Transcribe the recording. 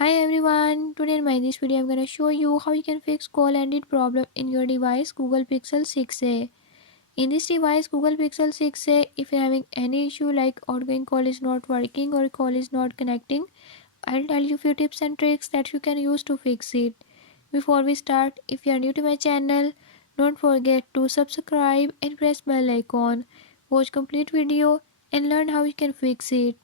Hi everyone, today in this video I'm gonna show you how you can fix call ended problem in your device Google Pixel 6a. In this device Google Pixel 6a, if you're having any issue like outgoing call is not working or call is not connecting, I'll tell you few tips and tricks that you can use to fix it. Before we start, if you are new to my channel, don't forget to subscribe and press bell icon. Watch complete video and learn how you can fix it.